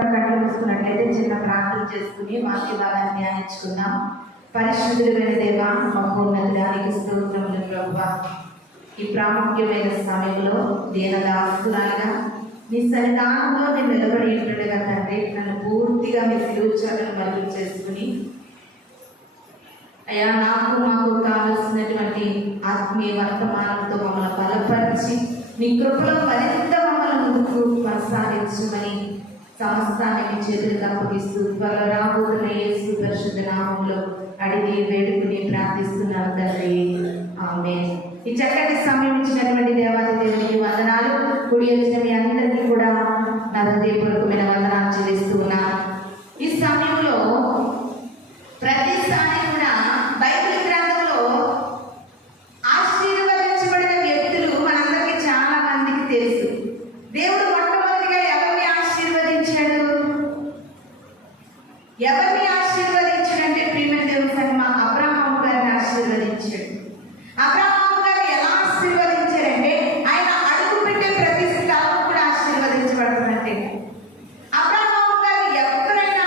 అందరం కళ్ళు మూసుకున్నట్లయితే చిన్న ప్రార్థన చేసుకుని వాక్య భాగాన్ని ధ్యానించుకుందాం. పరిశుద్ధుడైన దేవా, మహోన్నతుడానికి స్తోత్రములు ప్రభువా. ఈ ప్రాముఖ్యమైన సమయంలో దీనదాసురాలుగా నీ సన్నిధానంలో నేను నిలబడి ఉంటుండగా తండ్రి, నన్ను పూర్తిగా మీ శిలువచాలను మరుగు చేసుకుని అయ్యా నాకు మాకు కావలసినటువంటి ఆత్మీయ వర్తమానంతో మమ్మల్ని బలపరిచి నీ కృపలో మరింత మమ్మల్ని ముందుకు కొనసాగించమని సమస్తాన్ని మీ చేతులకు అప్పగిస్తూ త్వరలో రాబోతున్న యేసు పరిశుద్ధ నామంలో అడిగి వేడుకుని ప్రార్థిస్తున్నాను తండ్రి, ఆమేన్. ఈ చక్కటి సమయం ఇచ్చినటువంటి దేవాది దేవునికి వందనాలు. కూడి వచ్చిన మీ అందరికీ కూడా నా హృదయపూర్వకమైన వందనాలు చెల్లిస్తూ ఉన్నాను. ఈ సమయంలో ప్రతిసారి కూడా బైబిల్ గ్రంథంలో ఆశీర్వదించబడిన వ్యక్తులు మనందరికీ చాలా మందికి తెలుసు. దేవుడు మొట్టమొదటిగా ఎవరిని ఆశీర్వదించాడు? ఎవరిని ఆశీర్వదించాడంటే ప్రియమైన దేవుని సంగమా, అబ్రహాము గారిని ఆశీర్వదించాడు. అబ్రహాము గారిని ఎలా ఆశీర్వదించారంటే ఆయన అడుగు పెట్టే ప్రతి స్థలం కూడా ఆశీర్వదించబడుతున్నట్టే. అబ్రహాము గారు ఎవరైనా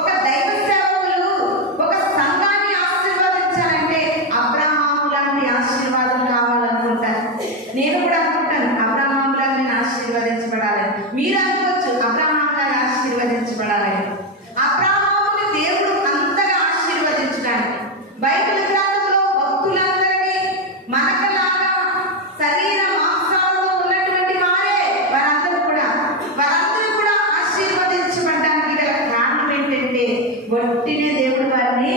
ఒక దైవ సేవకులు ఒక సంఘాన్ని ఆశీర్వదించాలంటే అబ్రహాము లాంటి ఆశీర్వాదం కావాలనుకుంటారు. నేను కూడా అనుకుంటాను, అబ్రహాము లాగా నేను ఆశీర్వదించబడాలని. మీరు అనుకోవచ్చు, అబ్రహాము లాగా ఆశీర్వదించబడాలని. అబ్రహాముని దేవుడు అంతగా ఆశీర్వదించడానికి బైబిల్ గ్రంథంలో భక్తులందరినీ మనకలాగా శరీర మాంసాలతో ఉన్నటువంటి వారందరూ కూడా ఆశీర్వదించబడడానికి గల కారణం ఏంటంటే వట్టినే దేవుడు వారిని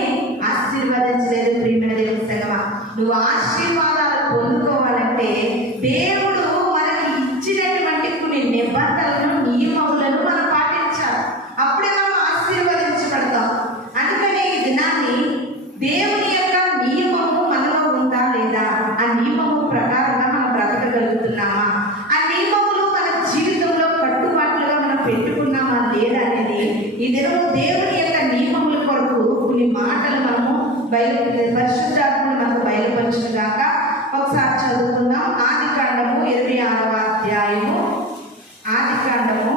ఆశీర్వదించలేదు. ప్రియమైన దేవుని సంగమా, నువ్వు ఆశీర్వాదాలు పొందుకోవాలంటే దేవుడు మనకి ఇచ్చినటువంటి కొన్ని నిబంధనలను నియమములను మనం పాటించాలి. అప్పుడే మనం ఆశీర్వదించబడతాం. అందుకని ఈ దినాన్ని దేవుని యొక్క నియమము మనలో ఉందా లేదా, ఆ నియమము ప్రకారంగా మనం బ్రతకగలుగుతున్నామా, ఆ నియమములు మన జీవితంలో కట్టుబాట్లుగా మనం పెట్టుకున్నామా లేదా అనేది ఈ దినము దేవుని యొక్క నియమముల కొరకు కొన్ని మాటలు మనము పరిశుద్ధాత్మను మనకు బయలుపరచును గాక. ఒకసారి చదువుకుందాం. ఆదికాండము 26వ అధ్యాయము. ఆదికాండము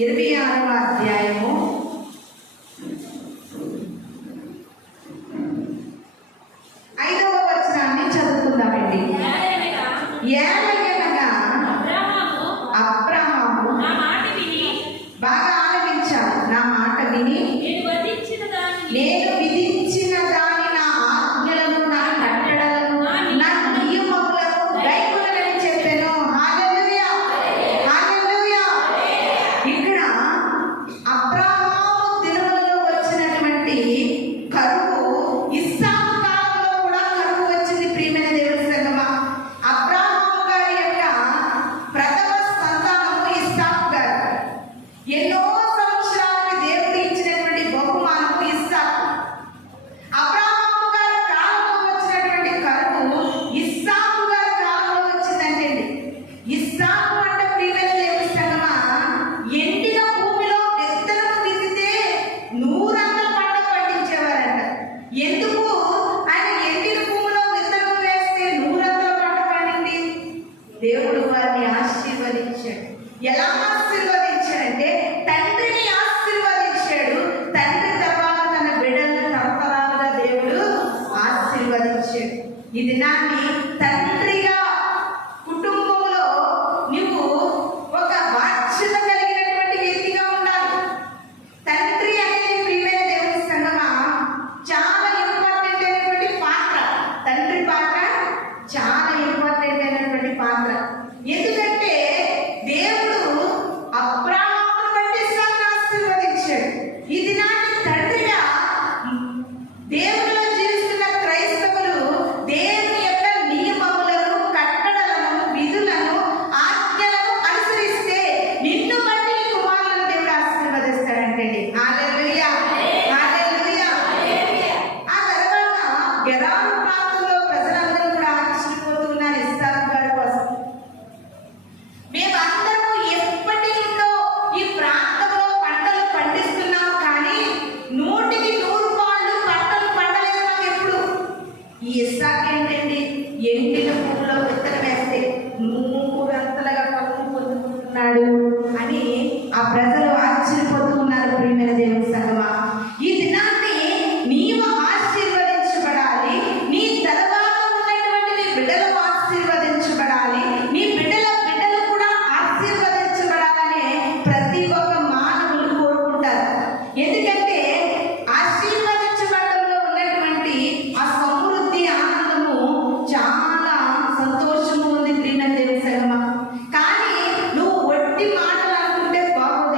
26వ అధ్యాయము 5వ వచనాన్ని చదువుకుందామండి. ఏలయనగా అబ్రహాము బాగా ఆలకించాడు. నా మాట విని నేను విధించిన దాని నా ఆజ్ఞలను నా కట్టడలను నా నియమములను గైకొనని చెప్పాను. హల్లెలూయా, హల్లెలూయా. ఇక్కడ అబ్రహాము దినములలో వచ్చినటువంటి కరువు ఇస్సాకు కాలంలో కూడా కరువు వచ్చింది. ప్రియమైన దేవుని సంగమా, అబ్రహాము గారి యొక్క ప్రథమ సంతానము ఇస్సాకు గారు. ఎన్నో సంవత్సరాలకు దేవుడు ఇచ్చినటువంటి బహుమానము ఇస్సాకు. అబ్రహాము గారి కాలంలో వచ్చినటువంటి కరువు ఇస్సాకు గారి కాలంలో వచ్చిందంటే, ఇస్సాకు అంటే ప్రియమైన దేవుని సంగమా, ఎండిన భూమిలో విత్తనము విత్తితే 100 పంట పండించేవారంట. ఎందుకు? ఆయన ఎండిన భూమిలో విత్తనం వేస్తే 100 పంట పండింది. దేవుడు వారిని ఆశీర్వదించాడు. ఎలా ఆశీర్వదించాడంటే తండ్రిని ఆశీర్వదించాడు. తండ్రి తర్వాత తన బిడ్డలను తరతరాలుగా దేవుడు ఆశీర్వదించాడు. ఈ దినాన్ని తండ్రిగా కుటుంబంలో నువ్వు ఒక బాధ్యత కలిగినటువంటి వ్యక్తిగా ఉండాలి. తండ్రి అనేది ప్రియమైన దేవుని సంగమా చాలా ఇంపార్టెంట్ అయినటువంటి పాత్ర. తండ్రి పాత్ర చాలా ఇంపార్టెంట్ అయినటువంటి పాత్ర. ఎందుకంటే దేవుడు అబ్రహామును బట్టి ఇస్సాకును ఆశీర్వదించాడు. ఈ దినాన్ని తండ్రిగా దేవునిలో జీవిస్తున్న క్రైస్తవులు దేవుని యొక్క నియమములను, కట్టడలను, విధులను, ఆజ్ఞలను అనుసరిస్తే నిన్ను బట్టి నీ కుమారులను దేవుడు ఆశీర్వదిస్తాడంటే. హల్లెలూయా, హల్లెలూయా. ఆ తర్వాత గెరారు ప్రాంతంలో ప్రజలందరూ కూడా ఆశ్చర్యపోతున్నారు ఇస్సాకు గారి కోసం. మేమందరూ ఎప్పటి నుండో ఈ ప్రాంతంలో పంటలు పండిస్తున్నాం, కానీ 100కి 100 పాళ్ళు పంటలు పండలేదు మాకు ఎప్పుడు. ఈ ఇస్సాకు ఏంటండి, ఎండిన భూమిలో విత్తనం వేస్తే 100 అంతలుగా ఫలం పొందుకుంటున్నాడు అని ఆ ప్రజలు ఆశ్చర్య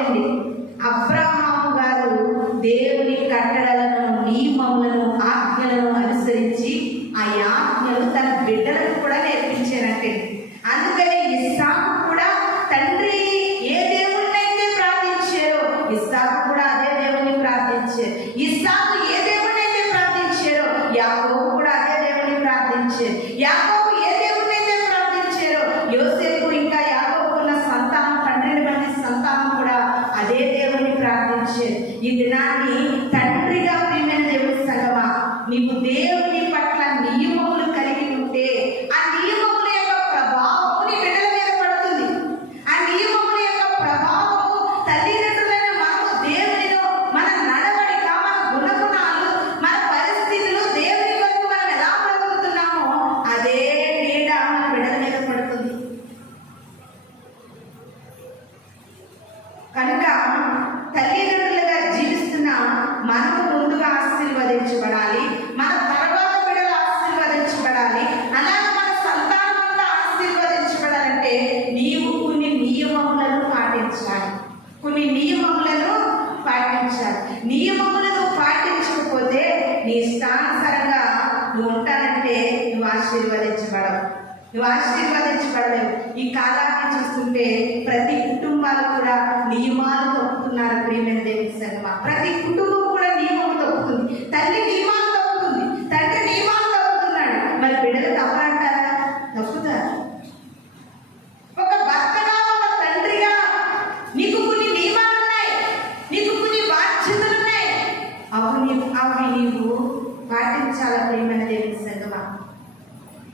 ఉంది. అబ్రహాము గారు దేవుని కట్టడలను, నియమములను, ఆజ్ఞలను అనుసరించి ఆ ఆజ్ఞలు తన బిడ్డలకు కూడా నేర్పించారంటే, అందుకని ఇస్సాకు కూడా తండ్రి ఏ దేవుణ్ణైతే ప్రార్థించారో ఇస్సాకు కూడా అదే దేవుని ప్రార్థించారు. ఇస్సాకు ఏ దేవుణ్ణైతే ప్రార్థించారో యాకోబు కూడా అదే దేవుని ప్రార్థించారు. యాకోబు ఏ దేవుణ్ణైతే ప్రార్థించారో యోసేపు ఇంకా యాకోబుకున్న సంతానం 12 మంది సంతానం కూడా అదే దేవుని ప్రార్థించారు. ఈ దినాన్ని తండ్రిగా ప్రియమైన దేవుని సంగమా, నీవు దేవుని పట్ల నియమములు కలిగి ఉంటే ఆ నియమముల యొక్క ప్రభావము నీ బిడ్డల మీద పడుతుంది. ఆ నియమముల యొక్క ప్రభావము తల్లిదండ్రులైన మనకు దేవునిలో మన నడవడిక, మన గుణగుణాలు, మన పరిస్థితులు, దేవుని వరకు మనం ఎలా బ్రతుకుతున్నామో అదే నీడ మన బిడ్డల మీద పడుతుంది. కనుక తల్లిదండ్రులుగా జీవిస్తున్న మనము ముందుగా ఆశీర్వదించబడాలి, మన తర్వాత బిడ్డలు ఆశీర్వదించబడాలి, అలాగే మన సంతానం అంతా ఆశీర్వదించబడాలంటే నీవు కొన్ని నియమములను పాటించాలి. కొన్ని నియమములను పాటించాలి. నియమములను పాటించకపోతే నీ ఇష్టానుసారంగా నువ్వు ఉంటానంటే నువ్వు ఆశీర్వదించబడవు, నువ్వు ఆశీర్వదించబడలేవు. ఈ కాలాన్ని చూస్తుంటే ప్రతి కుటుంబాలు కూడా నియమాలు తప్పుతున్నారు. ప్రియమైన దేవుని సంగమా, ప్రతి కుటుంబం కూడా నియమం తప్పుతుంది. తల్లి నియమాలు తప్పుతుంది, తండ్రి నియమాలు తప్పుతున్నాడు. మరి బిడ్డలు తప్పరంటారా? తప్పుతారు. ఒక భర్తగా, ఒక తండ్రిగా నీకు కొన్ని నియమాలు ఉన్నాయి, నీకు కొన్ని బాధ్యతలు ఉన్నాయి. అవి నీవు పాటించాలా? ప్రియమైన దేవుని సంగమా,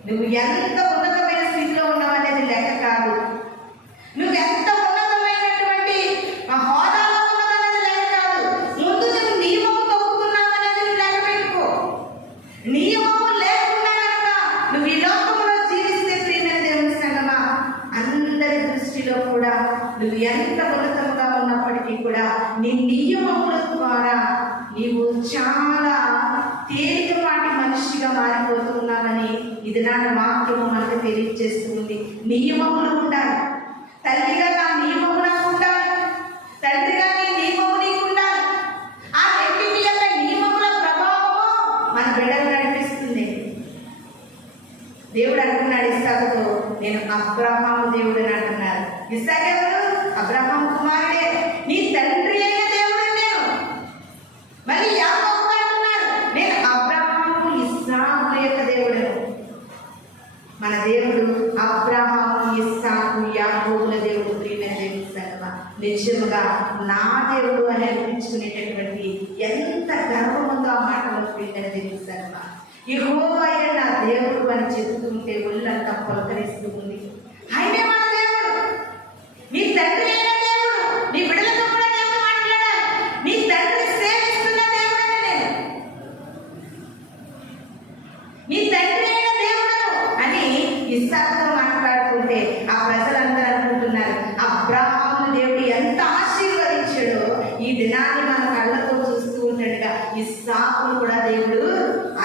నువ్వు ఎంత ఉన్నతమైన స్థితిలో ఉన్నావు అనేది లెక్క కాదు. నువ్వు ఎంత ఉన్నతమైనటువంటి హోదాలో ఉన్నదనేది లెక్క కాదు. ముందు నువ్వు నియమము తప్పుతున్నావు అనేది నువ్వు లెక్క పెట్టుకో. నియమము లేకుండా కనుక నువ్వు ఈ లోకంలో జీవిస్తే ప్రియమైన దేవుని సంగమా, అందరి దృష్టిలో కూడా నువ్వు ఎంత ఉన్నతంగా ఉన్నప్పటికీ కూడా నీ నియమముల ద్వారా నీవు చాలా తేలికపాటి మనిషిగా మారిపోతున్నావని ఇది నా వాక్యము మనకు తెలియజేస్తుంది. నియమములు ఉండాలి. తల్లిగా నా నియమము నాకు ఉండాలి, తండ్రిగా నీ నియమము నీకు ఉండాలి. ఆ రెండింటి యొక్క నియమముల ప్రభావము మన బిడ్డలు నడిపిస్తుంది. దేవుడు అంటున్నాడు ఇస్సాకుతో, నేను అబ్రహాము దేవుడు అని అంటున్నారు. ఇస్సాకు ఎవరు? అబ్రహాము కుమారుడే. నీ తండ్రి అయిన దేవుడు నేను. మళ్ళీ యాకోబు అంటున్నాడు, నేను అబ్రహాము ఇస్సాకుల యొక్క దేవుడను. మన దేవుడు అబ్రహాము, ఇస్సాకు, యాకోబుల దేవుడు. ప్రియమైన దేవుని సంగమా, నిజముగా నా దేవుడు అని అనిపించుకునేటటువంటి ఎంత గర్వం ఉందో ఆ మాటలో. ప్రియమైన దేవుని సంగమా, యెహోవా నా దేవుడు అని చెబుతుంటే ఒళ్ళంతా పులకరిస్తూ ఉంది. ఆయనే మన దేవుడు, నీ తండ్రి అయిన దేవుడు. నీ బిడ్డలతో కూడా దేవుడు మాట్లాడాలి. నీ తండ్రి సేవిస్తున్న దేవుడని నేను, నీ తండ్రి అయిన దేవుడు అని ఇస్సాకుతో మాట్లాడుతుంటే ఆ ప్రజలందరూ అనుకుంటున్నారు, అబ్రహాము దేవుడు ఎంత ఆశీర్వదించాడో ఈ దినాన్ని మన కళ్ళతో చూస్తూ ఉన్నట్టుగా ఇస్సాకును కూడా దేవుడు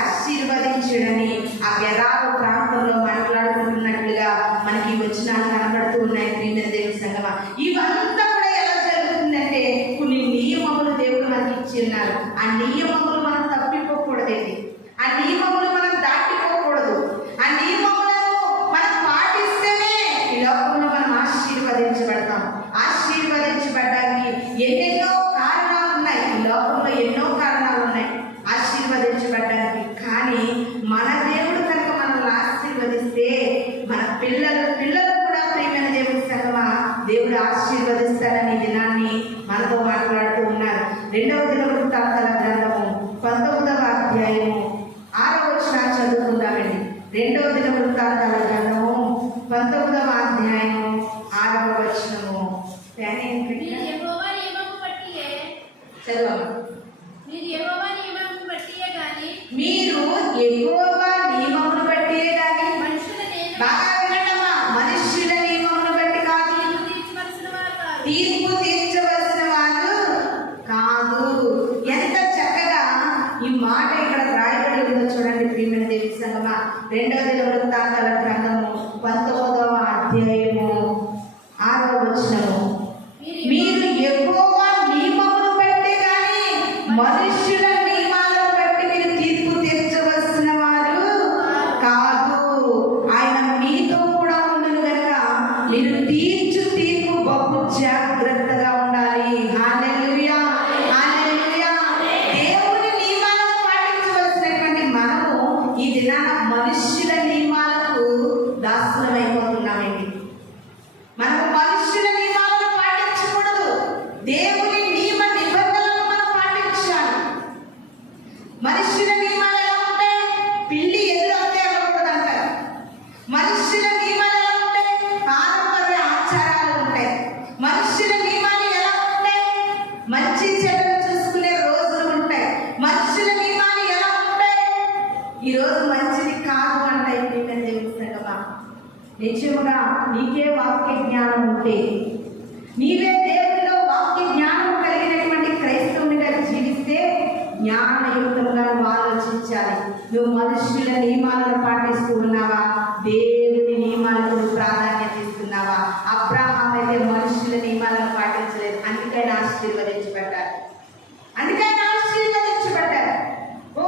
ఆశీర్వదించాడని ఆ గెరారు ప్రాంతంలో మాట్లాడుకుంటున్నట్లుగా మనకి వచనాలు కనబడుతూ ఉన్నాయి. ప్రియమైన దేవుని సంగమా, ఇవంతా కూడా ఎలా జరుగుతుందంటే కొన్ని నియమములు దేవుడు మనకి ఇచ్చి ఉన్నారు. ఆ నియమములు మనం తప్పిపోకూడదండి. ఆ నియమములు మనం దాటిపోకూడదు. ఆ నియమములను మనం పాటిస్తేనే ఈ లోకంలో మనం ఆశీర్వదించబడతాం. ఆశీర్వదించబడడానికి ఎన్నెన్నో కారణాలు ఉన్నాయి. ఈ లోకంలో ఎన్నో కారణాలు ఉన్నాయి ఆశీర్వదించబడడానికి. కానీ మన దేవుడు కనుక మనల్ని ఆశీర్వదిస్తే మన పిల్లలు కూడా ప్రియమైన దేవుని సంగమా దేవుడు ఆశీర్వదిస్తాడని దినాన్ని మనతో మాట్లాడుతూ ఉన్నారు. 2వ దినవృత్తాంతాల గ్రంథము 19వ అధ్యాయము 6వ వచనం చదువుకుందామండి. 2వ దినవృత్తాంతాల గ్రంథము 19వ అధ్యాయము 6వ వచనము. చదువు. మీరు యెహోవా నియమమును బట్టియే గాని బాగా వినండమ్మా, మనుష్యుల నియమమును బట్టి కాదు, తీర్పు తీర్చవలసిన వారు కాదు. ఎంత చక్కగా ఈ మాట ఇక్కడ రాయబడి ఉందో చూడండి ప్రియమైన దేవి సంగమా. 2వ దినవృత్తాంతాల గ్రంథము 19వ అధ్యాయము 6వ వచనము. మీరు యెహోవా జ్ఞానయుక్తంగా నువ్వు ఆలోచించాలి. నువ్వు మనుషుల నియమాలను పాటిస్తూ ఉన్నావా, దేవుని నియమాలకు నువ్వు ప్రాధాన్యత ఇస్తున్నావా? అబ్రాహాం అయితే మనుషుల నియమాలను పాటించలేదు, అందుకైనా ఆశీర్వదించబడ్డారు. ఓ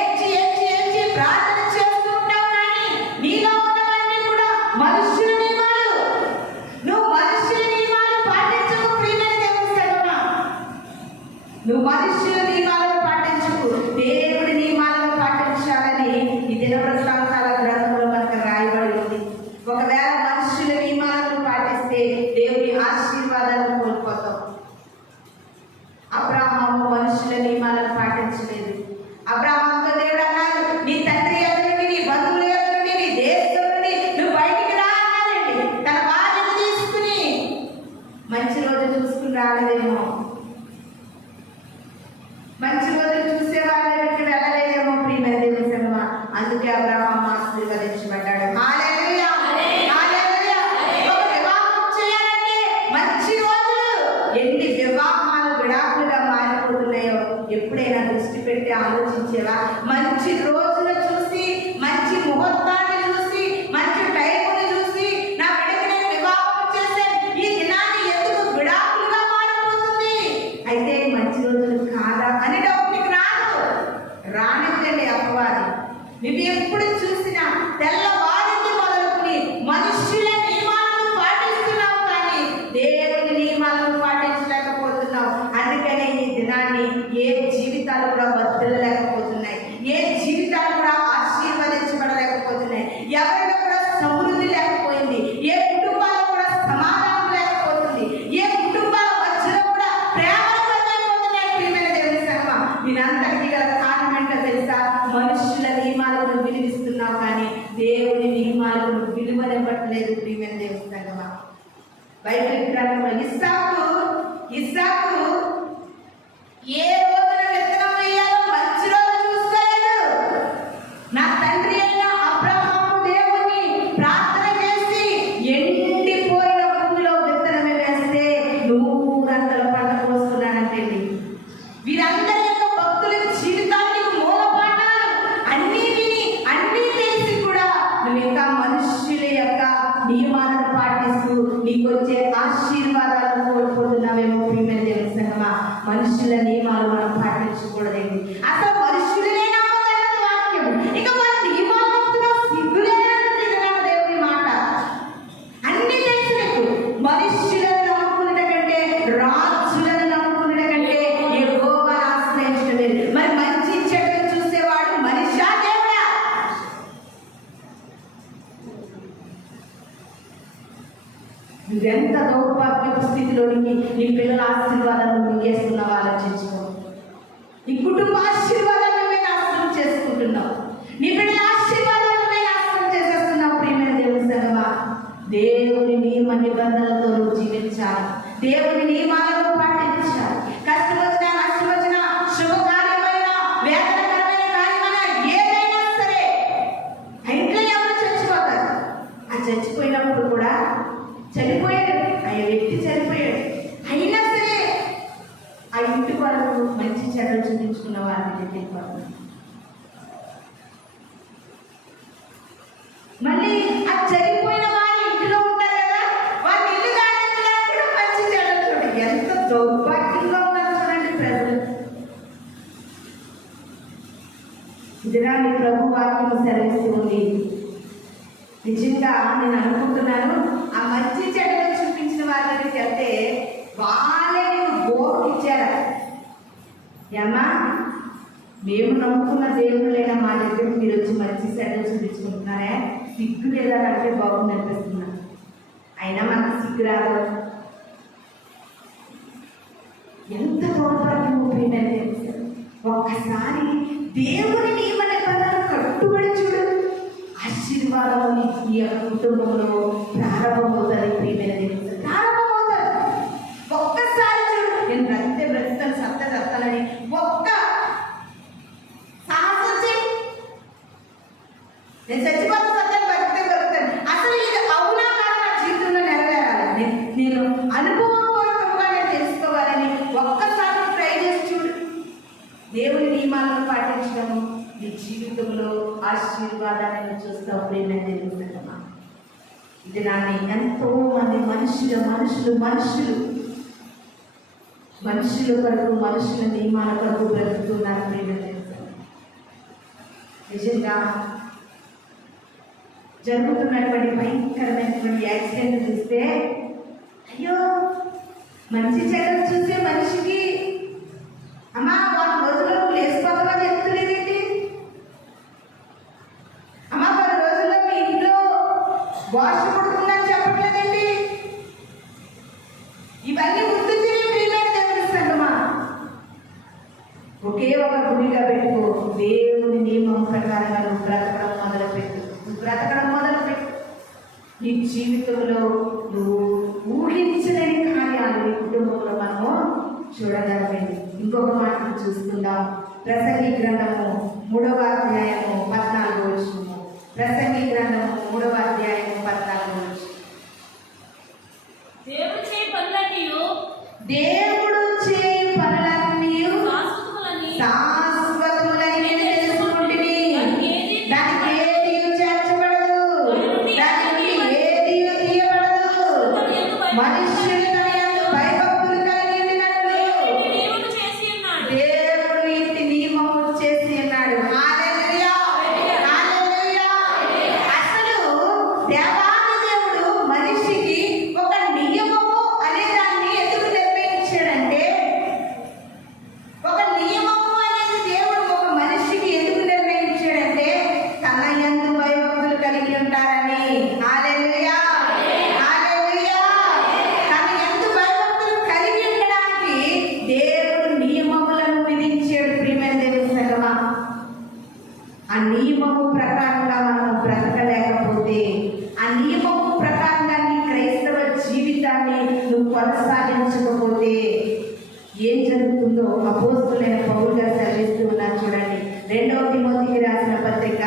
ఏడ్చి ఏడ్చి ఏడ్చి ప్రార్థన చేస్తూ ఉంటావు, కానీ నీలో ఉన్నవన్నీ కూడా మనుషుల నియమాలు. నువ్వు మనుషుల నియమాలు పాటించకు ప్రియమైన దేవుని సంగమా. నువ్వు మనుషుల నియమాలను పాటించకు, దేవుడి నియమాలను పాటించాలని ఈ దినవృత్తాంతాల గ్రంథంలో మనకు రాయబడి ఉంది. ఒకవేళ మనుషుల నియమాలను పాటిస్తే దేవుని ఆశీర్వాదాలను కోల్పోతాం. అబ్రాహాము మనుషుల నియమాలను పాటించలేదు. అబ్రాహాముతో దేవుడు అన్నాడు, నీ తండ్రి ఎదురుని, నీ బంధువుల ఎదురుని, నీ దేశం నుండి నువ్వు బయటికి రా అన్నాడండి. తన భార్యను తీసుకుని మంచి రోజు చూసుకుని రాలేదేమో, మంచి రోజులు చూసే వాళ్ళకి వెళ్ళలేదేమో ప్రియమైన దేవుని సంగమా. అందుకే అబ్రాహాము ఆశీర్వదించబడ్డాడు. హల్లెలూయా, హల్లెలూయా. ఒక వివాహం చేయాలంటే మంచి రోజులు, ఎన్ని వివాహాలు విడాకులుగా మారిపోతున్నాయో ఎప్పుడైనా దృష్టి పెట్టి ఆలోచించేవా? మంచి రోజులు చూసి, మంచి ముహూర్తాన్ని చూసి, మంచి టైంని చూసి నా బిడ్డకి నేను వివాహం చేశాను, ఈ దినాన్ని ఎందుకు విడాకులుగా మారిపోతుంది? అయితే మంచి రోజులు కాదా అని డౌట్ నీకు రానివ్వండి అపవాది. నువ్వు ఎప్పుడు చూసినా తెల్లవారికి మొదలుకుని మనుషుల నియమాలను పాటిస్తున్నావు, కానీ దేవుని నియమాలను పాటించలేకపోతున్నావు. అందుకనే ఈ దినాన్ని ఏ జీవితాలు కూడా వర్ధిల్లలేకపోతున్నాయి, ఏ జీవితాలు కూడా ఆశీర్వదించబడలేకపోతున్నాయి, ఎవరికి కూడా సమృద్ధి లేకపోయింది, ఏ కుటుంబాలు కూడా సమాధానం లేకపోతుంది, ఏ కుటుంబాల మధ్యలో కూడా ప్రేమపోతున్నాయి. ప్రియమైన దేవుని సంగమా, దీనంతటికీ గల కారణం ఏంటో తెలుసా? మనుషుల నియమాలను విలువిస్తున్నావు, కానీ దేవుని నియమాలను విలువనివ్వట్లేదు. ప్రియమైన దేవుని సంగమా, బైబిల్ గ్రంథంలో ఇస్సాకు ఏ రోజున విత్తనం వేయాలో మంచి రోజు చూసుకోలేదు. నా తండ్రి అయిన అబ్రహాము దేవుని ప్రార్థన చేసి ఎండిపోయిన భూమిలో విత్తనమే వేస్తే 100 పంట కోసుకున్నాడంటే వీరందరి యొక్క భక్తుల జీవితానికి మూలపాఠాలు అన్నీ విని, అన్నీ తెలిసి కూడా నువ్వు ఇంకా మనుషుల యొక్క నియమాలను పాటిస్తూ నీకు వచ్చే ఆశీర్వాదాలను కోల్పోతున్నావేమో ప్రియమైన దేవుని సంగమా. మనుషుల నియమాలు మనం పాటించకూడదండి. అసలు మనుషులనే నమ్మకం వాక్యం, ఇక మన నియమాలు సిగ్గులేనంటే దేవుని మాట. అన్ని తెలిసి మనుషులను నమ్ముకున్న కంటే, రాజులను నమ్ముకున్న కంటే యెహోవాను ఆశ్రయించడం లేదు. మరి మంచి చెడును చూసేవాడు మనిషా దేవుడా? నువ్వెంత దౌర్భాగ్యపు స్థితిలోనికి నీ పిల్లల ఆశీర్వాదాలు మింగేస్తున్నావు ఆలోచించుకో. నీ కుటుంబ ఆశీర్వాదాలు నువ్వే నాశనం చేసుకుంటున్నావు, నీ పిల్లల ఆశీర్వాదాలు నువ్వే నాశనం చేసేస్తున్నావు. ప్రియమైన దేవుని సంగమా, దేవుని నియమ నిబంధనలతో నువ్వు జీవించాలి, దేవుని నియమాలను పాటించాలి. కష్టం వచ్చినా, నష్టం వచ్చినా, శుభకార్యమైన, వేదనకరమైన కార్యమైన ఏదైనా సరే, ఆ ఇంట్లో ఎవరు చచ్చిపోతారు. ఆ చచ్చిపోయినప్పుడు కూడా చనిపోయాడు, ఆ వ్యక్తి చనిపోయాడు, అయినా సరే ఆ ఇంటి వరకు మంచి చెడ్డలు చూపించుకున్న వారిని చెప్పేవారు. మళ్ళీ ఆ చనిపోయిన వారి ఇంటిలో ఉంటారు కదా, వారి ఇల్లు దాటించడానికి కూడా మంచి చెడ్డలు చూడండి. ఎంత దౌర్భాగ్యంగా ఉన్నారు చూడండి ప్రజలు. ఇదిరాని ప్రభు వాక్యం సెలవిస్తూ ఉంది. నిజంగా నేను అనుకుంటున్నాను, ఆ మంచి చెడ్డలు చూపించిన వారి దగ్గరికి వెళ్తే వాళ్ళే నీకు బోర్డు ఇచ్చారా? ఏమా, మేము నమ్ముకున్న దేవుళ్ళైనా మా దగ్గరికి మీరు వచ్చి మంచి చెడ్డలు చూపించుకుంటున్నారే, సిగ్గు లేదా అంటే బాగుంది అనిపిస్తున్నా. అయినా మనకు సిగ్గు రాదు. ఎంత దౌర్భాగ్యం పోయిందంటే ఒక్కసారి దేవుని నియమ నిబంధనలు కట్టుబడి చూడు, ఆశీర్వాదం ఈ యొక్క కుటుంబంలో ప్రారంభమవుతుంది. ప్రియమైన దేవుడు ప్రారంభమవుతుంది. ఒక్కసారి చూడు, నేను బ్రతితే బ్రతుకుతాను, సత్తాలని ఒక్క సాహసం చేయి. నేను చచ్చిపోతే సత్తాను, బ్రతితే బ్రతుకుతాను. అసలు ఇది అవునా కాదు నా జీవితంలో నెరవేరాలి, నేను అనుభవపూర్వకంగా నేను తెలుసుకోవాలని ఒక్కసారి ట్రై చేసి చూడు. దేవుని నీ జీవితంలో ఆశీర్వాదాన్ని నువ్వు చూస్తావు ప్రియమైన దేవుని సంగమా. ఇది నాన్ని ఎంతో మంది మనుషుల కొరకు మనుషుల నియమాల కొరకు బ్రతుకుతున్నారు ప్రియమైన దేవుని సంగమా. నిజంగా జరుగుతున్నటువంటి భయంకరమైనటువంటి యాక్సిడెంట్ చూస్తే అయ్యో మంచి చెడ్డ చూసే మనిషికి అమ్మా 1 రోజుల్లో నువ్వు లేచిపోతామని చెప్తలేదేంటి? అమ్మా 10 రోజుల్లో మీ ఇంట్లో వాష్ పుడుతుందని చెప్పట్లేదండి? ఇవన్నీ గుర్తుంటే ప్రియమైన దేవుని సంగమా, ఒకే ఒక గుడిగా పెట్టుకో. దేవుని నియమం ప్రకారంగా నువ్వు బ్రతకడం మొదలుపెట్టు. నీ జీవితంలో నువ్వు ఊహించలేని కార్యాలు నీ కుటుంబంలో మనము చూడగలమండి. ఇంకొక మాట చూసుకుందాం. ప్రసంగి గ్రంథము 3వ అధ్యాయము 14వ వచనము. ప్రసంగి గ్రంథము 3వ అధ్యాయము 14వ వచనం. దేవుడు చేయి పనులన్నీ శాశ్వతములని నేను తెలుసుకుంటుని, దానికి ఏది చేర్చబడదు, దానికి ఏది తీయబడదు. మనుష్యుడు తన యందు భయభక్తులు కలిగి ఉండినట్లు దేవుడు ఇంటి నియమము చేసి ఉన్నాడు. హల్లెలూయా, హల్లెలూయా. అసలు దేవాది దేవుడు మనిషికి ఒక నియమము అనే దాన్ని ఎందుకు నిర్ణయించాడంటే, ఒక నియమము అనేది దేవుడు ఒక మనిషికి ఎందుకు నిర్ణయించాడంటే తన యందు భయభక్తులు కలిగి ఉంటారని. హల్లెలూయా, హల్లెలూయా. తన యందు భయభక్తులు కలిగి ఉండడానికి దేవుడు నియమములను విధించాడు ప్రియమైన దేవుని సంగమా. ఆ నియమము ప్రకారంగా మనం బ్రతకలేకపోతే, ఆ నియమము ప్రకారంగా నీ క్రైస్తవ జీవితాన్ని నువ్వు కొనసాగించకపోతే ఏం జరుగుతుందో అపోస్తలుడైన పౌలు గారు సెలవిస్తూ ఉన్నారు. చూడండి, 2వ తిమోతికి రాసిన పత్రిక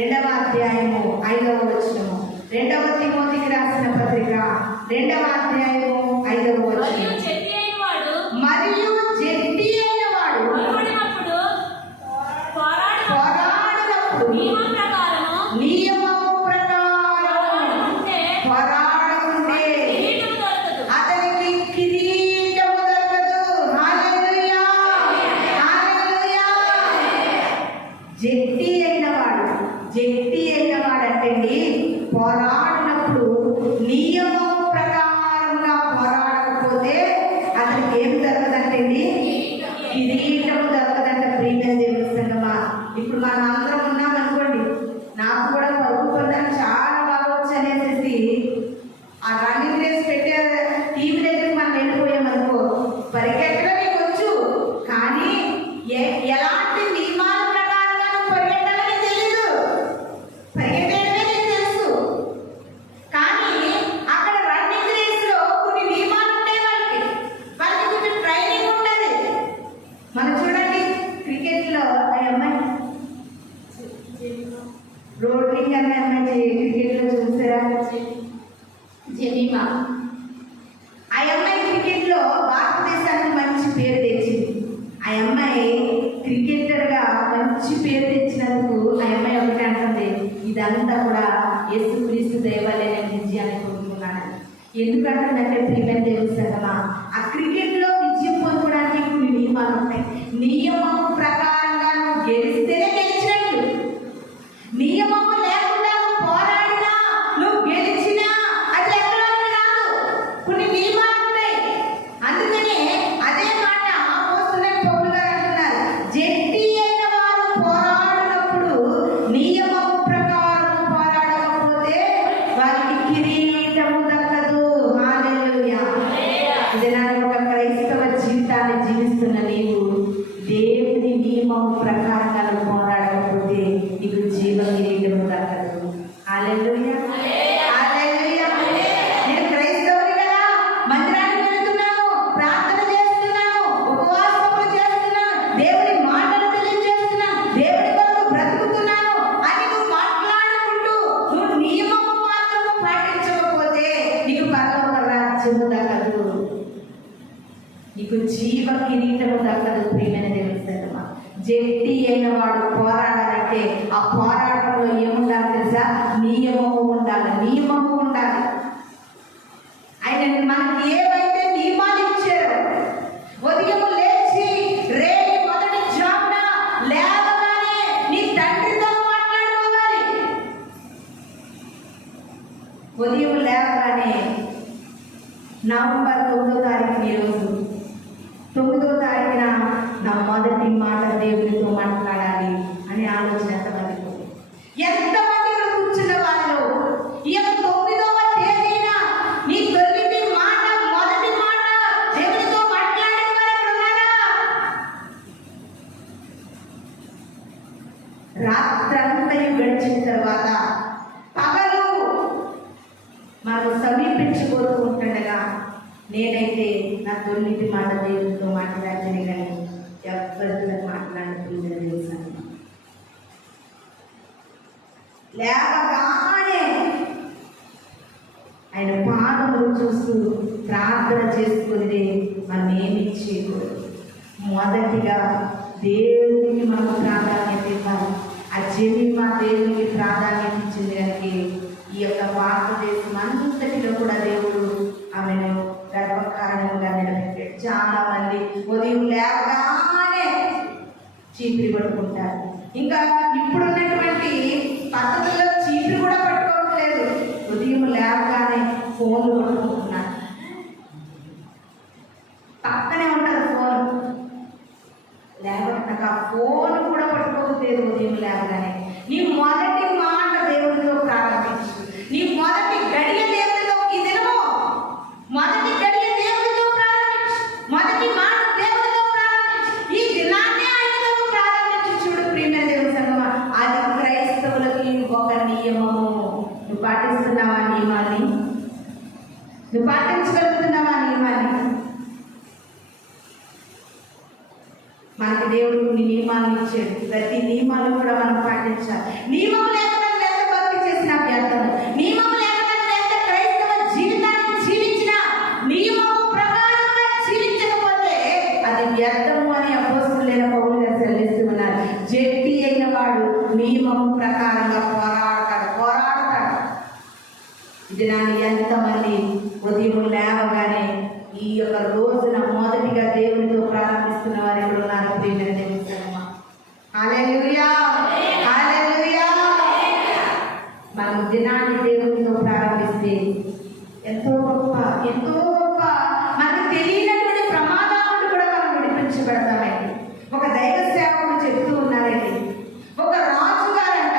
2వ అధ్యాయము 5వ వచనము. 2వ తిమోతికి రాసిన పత్రిక 2వ అధ్యాయము 5వ వచనం. మరియు జడ్డి అయిన వాడు పోరాడినప్పుడు నియమము ప్రకారం పోరాడకుంటే అతనికి కిరీటము దొరకదు. హల్లెలూయా, హల్లెలూయా. జడ్డి అయిన వాడంటండి పోరాడినప్పుడు నియమం ప్రకారంగా పోరాడకపోతే అతనికి ఏం దొరకదంటండి? కిరీటము దొరకదంట ప్రియమైన దేవుని సంగమా. ఇప్పుడు మనం అందరం ఉన్నామనుకోండి, నాకు కూడా పరుగు పొందడం చాలా బాగొచ్చు అనేసి ఆ రన్నింగ్ రేస్ పెట్టే టీవీ దగ్గరికి మనం వెళ్ళిపోయామనుకో, పరిగెట్టడం నీకు వచ్చు, కానీ ఎలాంటి నియమాల ప్రకారంగా నువ్వు పరిగెట్టాలని తెలియదు. పరిగెట్టడమే నీకు తెలుసు, కానీ అక్కడ రన్నింగ్ రేస్ లో కొన్ని నియమాలు ఉంటాయి. వాళ్ళకి కొంచెం ట్రైనింగ్ ఉంటుంది. మనం చూడండి, క్రికెట్ లో ఆ అమ్మాయి రోడ్రింగ్ అనే అమ్మాయి క్రికెట్ లో చూసారా, జెమీమా. ఆ అమ్మాయి క్రికెట్ లో భారతదేశానికి మంచి పేరు తెచ్చింది. ఆ అమ్మాయి క్రికెటర్ గా మంచి పేరు తెచ్చినందుకు ఆ అమ్మాయి ఒకటే అంటుంది, ఇదంతా కూడా యేసుక్రీస్తు దైవాలయ విజయాన్ని పొందుకున్నాను. ఎందుకంటే ప్రియమైన దేవుని సంగమా, ఆ క్రికెట్ లో విజయం పొందడానికి కొన్ని నియమాలు ఉంటాయి. నియమం ప్రకారంగా నువ్వు గెలిస్తేనే గెలిచినట్టు. నియమం లేకుండా నువ్వు పోరాడినా నువ్వు గెలిచినా అది ఎక్కడ రాదు. కొన్ని నియమాలు ఉంటాయి. అందుకనే అదే మాట అపోస్తలుడైన పౌలు గారు అంటున్నారు, జడ్డి అయిన వారు పోరాడినప్పుడు నియమం ప్రకారం పోరాడకపోతే వారికి కిరీటము దక్కదు. హల్లెలూయా. ఇది ఒక క్రైస్తవ జీవితాన్ని జీవిస్తున్న నీవు దేవుని నియమం ప్రకారంగా నువ్వు పోరాడకపోతే నీకు జీవ కిరీటము దక్కదు. హల్లెలూయా, హల్లెలూయా. నేను క్రైస్తవుని కదా, మందిరానికి వెళ్తున్నాను, ప్రార్థన చేస్తున్నాను, ఉపవాసములు చేస్తున్నాను, దేవుని మాటలు తెలియజేస్తున్నాను, దేవుని కొరకు బ్రతుకుతున్నాను అని నువ్వు మాట్లాడుకుంటూ నువ్వు నియమము మాత్రము పాటించకపోతే నీకు పరలోక రాజ్యము దక్కదు, నీకు జీవ కిరీటము దక్కదు ప్రియమైన దేవుని సంగమా. జట్టి అయిన వాడు పోరాడాలంటే ఆ పోరాటంలో ఏముండాలి తెలుసా? నియమము ఉండాలి, నియమము ఉండాలి. ఆయన మనకి ఏవైతే నియమాలు ఇచ్చారో, ఉదయం లేచి రేపు మొదటి జామున లేవగానే నీ తండ్రితో మాట్లాడుకోవాలి. ఉదయం లేవగానే నవంబర్ 9వ తారీఖున, ఈరోజు 9వ తారీఖున నా మొదటి మాట దేవునితో మాట్లాడాలి అనే ఆలోచన ఎంతమంది కూర్చున్న వాళ్ళు ఈ యొక్క 9వ తేదీన నీ తొలి మాట, మొదటి మాట దేవునితో మాట్లాడే వారు ఉన్నారా? రాత్రంతా గడిచిన తర్వాత పగలు మనం సమీపించబోతూ ఉంటుండగా నేనైతే నా తొలిటి మాట దేవునితో మాట్లాడితేనే కానీ ఎవరితో మాట్లాడుతుందని తెలుసాను. లేవగానే ఆయన పాదములు చూస్తూ ప్రార్థన చేసుకుని మనం ఏమి చేయకూడదు. మొదటిగా దేవునికి మనం ప్రాధాన్యత ఇవ్వాలి. ఆ జన్మ దేవునికి ప్రాధాన్యత ఇచ్చింది కనుక ఈ యొక్క భారతదేశం అంతటిలో కూడా దేవుడు ఆమెను గర్వకారణంగా నిలబెట్టాడు. చాలా మంది ఉదయం లేవగానే చీపిరి పట్టుకుంటారు. ఇంకా ఇప్పుడున్నటువంటి పద్ధతుల్లో చీపిరి కూడా పట్టుకోవట్లేదు. ఉదయం లేవగానే ఫోన్లు పట్టుకుంటున్నారు. పక్కనే ఉంటుంది ఫోన్, లేకపోతే ఫోన్ కూడా పట్టుకోవట్లేదు. ఉదయం లేవగానే నీ మొదటి మాట దేవుడితో ప్రారంభించు. నీ మొదటి గడియ దేవుడితో, ఈ దినము మొదటి గడియ దేవుడితో ప్రారంభించు. మొదటి మాట దేవుడితో ప్రారంభించు. ఈ దినాన్ని ఆయనతో ప్రారంభించు. చూడు ప్రియమైన దేవుని సంగమా, అది క్రైస్తవులకి ఒక నియమము. నువ్వు పాటిస్తున్నావా నియమాన్ని? నువ్వు పాటించగలుగుతున్నావా నియమాన్ని? మనకి దేవుడు కొన్ని నియమాలను ఇచ్చాడు. ప్రతి నియమాలు కూడా మనం పాటించాలి. నియమం లేకుండా ఎంత భక్తి చేసిన వ్యర్థము. నియమం లేకుండా ఎంత క్రైస్తవ జీవితాన్ని జీవించిన, నియమము ప్రకారంగా జీవించకపోతే అది వ్యర్థము అని అపోస్తలుడైన పౌలు గారు సెలవిస్తూ ఉన్నారు. జట్టి అయిన వాడు నియమం ప్రకారంగా పోరాడతాడు. ఇది నాని ఎంతమంది ఉదయం లేవగానే ఈ యొక్క రోజున మొదటిగా దేవునితో ప్రారంభిస్తున్న వారు ఇక్కడ ఉన్నారు. ప్రియమైన దేవుని సంగమా, హల్లెలూయా, హల్లెలూయా. మనం దినాన్ని దేవునితో ప్రారంభిస్తే ఎంతో గొప్ప, ఎంతో గొప్ప. మనకు తెలియనటువంటి ప్రమాదాలను కూడా మనం విడిపించబడతామండి. ఒక దైవ సేవకుడు చెప్తూ ఉన్నారండి, ఒక రాజు గారంట,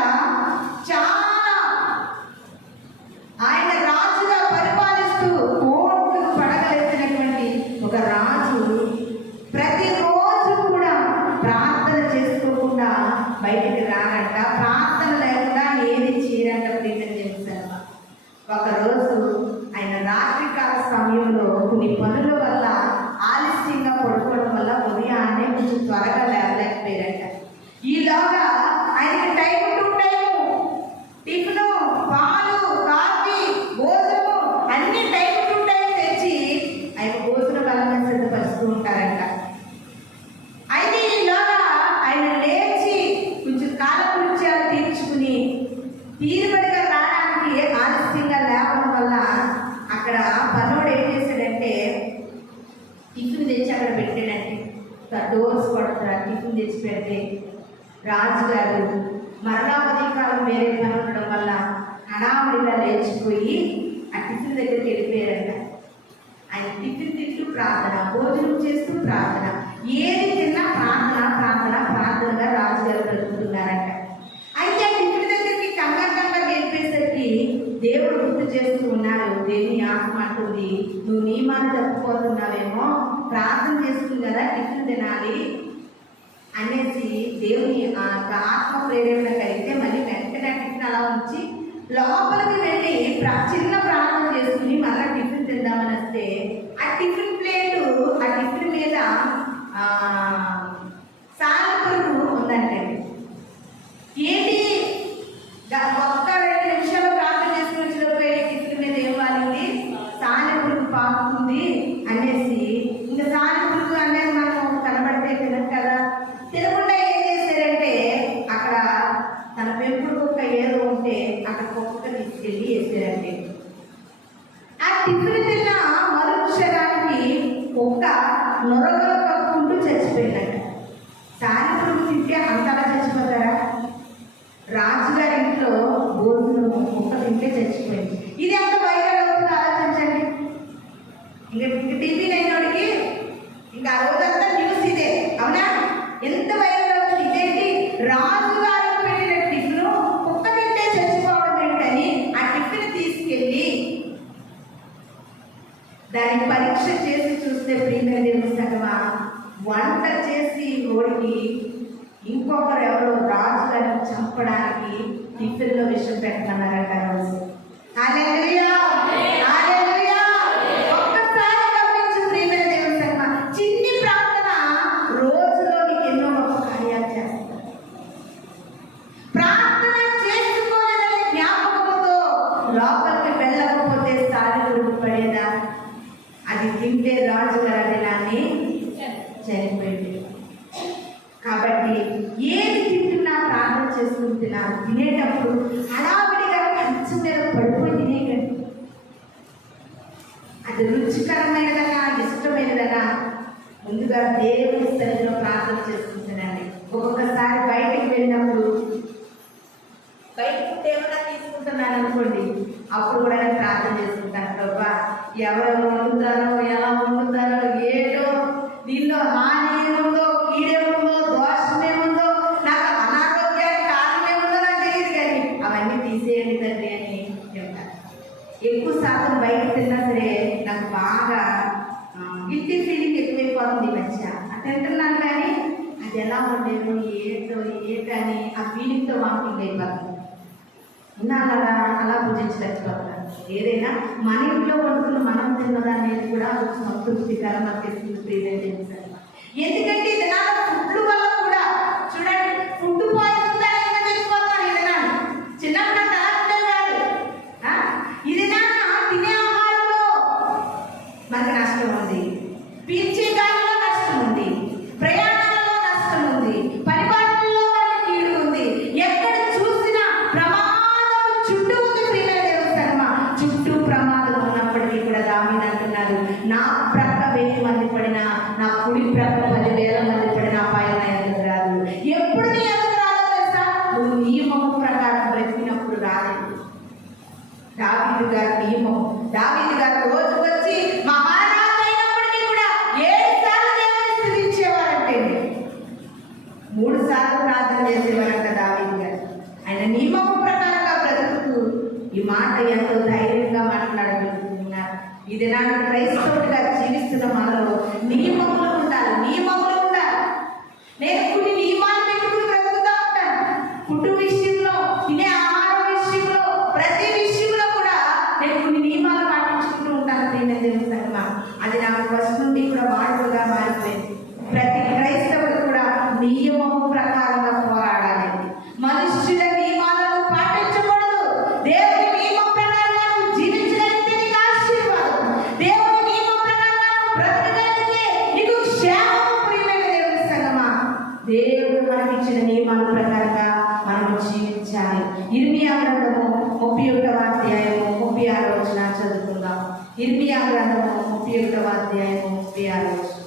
చాలా ఆయన రాజుగా పరిపాలిస్తూ కోట్లు పడగలెత్తినటువంటి ఒక రాజు ప్రతిరోజు కూడా ప్రార్థన చేసుకోకుండా బయటికి రానంట. ప్రార్థన లేకుండా ఏది చేయరంట. ప్రియమైన చేశారు. ఒకరోజు ఆయన రాత్రికాల సమయంలో కొన్ని పనుల వల్ల ఆలస్యంగా పడుకోవడం వల్ల ఉదయాన్నే కొంచెం త్వరగా లేవలేకపోయారంట. ఈలోగా ఆయనకి టైం టు టైము టిఫిన్, పాలు, కాఫీ, భోజనం అన్ని టైం టు టైం తెచ్చి ఆయన భోజన బలంగా సిద్ధపరుస్తూ ఉంటారంట. అయితే ఈలోగా ఆయన లేచి కొంచెం కాలకృత్యాలు తీర్చుకుని తీరుబడిగా రావడానికి ఆలస్యంగా లేవడం వల్ల అక్కడ పనోడు ఏం చేశాడంటే టిఫిన్ తెచ్చి అక్కడ పెట్టాడంటే డోర్స్ కొడతారు. టిఫిన్ తెచ్చి పెడితే రాజుగారు మరలా ఉదయకాలం వేరే పని ఉండడం వల్ల హడావుడిగా లేచిపోయి ఆ టిఫిన్ దగ్గరికి వెళ్ళిపోయారంట. ఆయన టిఫిన్ తింటూ ప్రార్థన, భోజనం చేస్తూ ప్రార్థన, ఏది తిన్నా ప్రార్థన ప్రార్థన ప్రార్థనగా రాజుగారు బ్రతుకుతున్నారంట. అయితే ఆ టిఫిన్ దగ్గరికి కంగారు వెళ్ళిపోయేసరికి దేవుడు గుర్తు చేస్తూ ఉన్నారు. దేవుని ఆత్మ అంటుంది, నువ్వు నియమాన్ని తప్పిపోతున్నావేమో, ప్రార్థన చేస్తుంది కదా టిఫిన్ తినాలి అనేసి దేవుని ఆత్మ ప్రేరేపణ కలిగితే మళ్ళీ వెంటనే టిఫిన్ అలా ఉంచి లోపలికి వెళ్ళి చిన్న ప్రార్థన చేసుకుని మళ్ళీ టిఫిన్ తిందామని వస్తే ఆ టిఫిన్ ప్లేటు, ఆ టిఫిన్ మీద సాలపురుగు ఉందంటే ఏంటి ఒక్క 2 నిమిషాలు ప్రార్థన చేసుకుని వచ్చినప్పుడు టిఫిన్ మీద ఏం వాలింది, సాలపురుగు పాకుతుంది అనేసి, ఇంకా సాలపురుగు అనేది మనం కనబడితే తినదు కదా, తినకుండా ఉంటూ చచ్చిపోయిందట. సాయంత్రం తింటే అంతలా చచ్చిపోతారా? రాజుగారి ఇంట్లో భోజనం కుక్క తింటే చచ్చిపోయింది. ఇది ఎంత వైరల్ అవుతుందో ఆలోచించండి. ఇంకా టీవీ అయినోడికి ఇంకా ఆ రోజంతా న్యూస్ ఇదే, అవునా? ఎంత వైరల్ అవుతుంది. ఇదేంటి, రాజుగారు పెట్టిన టిఫిన్ కుక్క తింటే చచ్చిపోవడం ఏంటని ఆ టిఫిన్ తీసుకెళ్ళి దాన్ని పరీక్ష చేసి చూస్తే ప్రియమైన దేవుని సంగమా, వంట చేసి ఓడికి ఇంకొకరు ఎవరో రాజుగారిని చంపడానికి టిఫిన్లో విషయం పెట్టమన్నారట. హల్లెలూయా, హల్లెలూయా. ఒక్కసారి గమనించు ప్రియమైన దేవుని సంగమా, చిన్ని ప్రార్థన రోజులో నీకు ఎన్నో గొప్ప కార్యాలు చేస్తారు. ప్రార్థన చేసుకోలేదనే జ్ఞాపకంతో లోపలికి వెళ్ళకపోతే సాధకుడు పడేదా? అది తింటే రాజుగారి దినాన్ని చనిపోయింది. కాబట్టి ఏది తింటున్నా ప్రార్థన చేసుకుంటున్నారు. తినేటప్పుడు హడావిడిగా కంచం మీద పడిపోయి తినేయండి. అది రుచికరమైనదనా ఇష్టమైనదనా ముందుగా దేవుని సన్నిధిలో ప్రార్థన చేసుకుంటున్నాండి. ఒక్కొక్కసారి బయటికి వెళ్ళినప్పుడు బయటకు ఏమైనా తీసుకుంటున్నాను అనుకోండి, అప్పుడు కూడా నేను ప్రార్థన చేసుకుంటాను. ప్రభా, ఎవరు వండుతారో ఎలా వండుతారో ఏటో, దీనిలో హాని ఏముందో, కీడేముందో, దోషమేముందో, నాకు అనారోగ్యానికి కారణం ఏముందో నాకు తెలియదు, కానీ అవన్నీ తీసేయండి తండ్రి అని చెప్తాను. ఎక్కువ శాతం బయట తిన్నా సరే నాకు బాగా గిట్టి ఫీలింగ్ ఎక్కువైపోతుంది. మంచిగా తింటున్నాను కానీ అది ఎలా ఉండేమో ఏటని ఆ ఫీలింగ్తో వామిటింగ్ అయిపోతుంది. ఉన్నారా అలా పూజించలేకపోతారు. ఏదైనా మన ఇంట్లో వండుకున్న మనం తిన్నదాన్ని కూడా సంతృప్తికరం అనిపిస్తుంది. ఎందుకంటే ఇది నా ఫుడ్ వల్ల కూడా చూడండి, ఫుడ్ పాయిజన్ తెచ్చిపోతారు. ఇది నా చిన్నప్పుడు తలాడు ఇది నా తినే ఆహారంలో మనకి నష్టం ఉంది, పీల్చే గాలిలో నష్టం ఉంది, ప్రయాణంలో నష్టం ఉంది, పరిపాలనలో వాళ్ళకి కీడు ఉంది. ఎక్కడ చూసినా ప్రమాదం చుట్టూ ఉంది. ప్రియమైన దేవుని సంగమా, చుట్టూ ప్రమాదం ఉన్నప్పటికీ కూడా దావీదు అంటున్నాడు, నా ప్రక్క 1000 మంది పడినా, నా కుడి ప్రక్క 10,000 మంది పడినా అపాయం ఎందుకు రాదు. ఎప్పుడు నీ ఎందుకు రాదో తెలుసా? నువ్వు నియమం ప్రకారం బ్రతికినప్పుడు రాలేదు. దావీదు గారి నియమం, దావీదు గారు రోజు వచ్చి మహారాజు అయినప్పటికీ కూడా 7 సార్లు దేవుని స్తుతించేవారంటే 3 సార్లు ప్రార్థన చేసేవారంట దావీదు గారు. ఆయన నియమం ప్రకారంగా బ్రతుకుతూ ఈ మాట ఎంతో ధైర్యంగా మాట్లాడగలుగుతున్నారు. ఈ దినాన్ని క్రైస్తవుడిగా జీవిస్తున్న మనలో నియమములు ఉండాలి, నియమములు ఉండాలి. నేను కొన్ని నియమాలు పెట్టుకుని బ్రతుకుతూ ఉంటాను. కుటుంబ విషయంలో, తినే ఆహారం విషయంలో, ప్రతి విషయంలో కూడా నేను కొన్ని నియమాలు పాటించుకుంటూ ఉంటాను. ప్రియమైన దేవుని సంగమా, అది నాకు ఫస్ట్ నుండి కూడా వాడుకగా మారిపోయింది. ప్రతి క్రైస్తవుడు కూడా నియమము ప్రకారంగా పోరాడాలి. మనుష్యుల నియమాలను పాటించకూడదు. దేవుని నియమం ప్రకారంగా నువ్వు జీవించగలిగితే నీకు ఆశీర్వాదం. దేవుని నియమం ప్రకారంగా నువ్వు బ్రతకగలిగితే నీకు క్షేమం. ప్రియమైన దేవుని సంగమా, దేవుడు మనకి ఇచ్చిన నియమాల ప్రకారంగా మనం జీవించాలి. ఇర్మియా గ్రంథము 31వ అధ్యాయము 36వ వచనం చదువుకుందాం. ఇర్మియా గ్రంథము 31వ అధ్యాయము 36వ వచనం.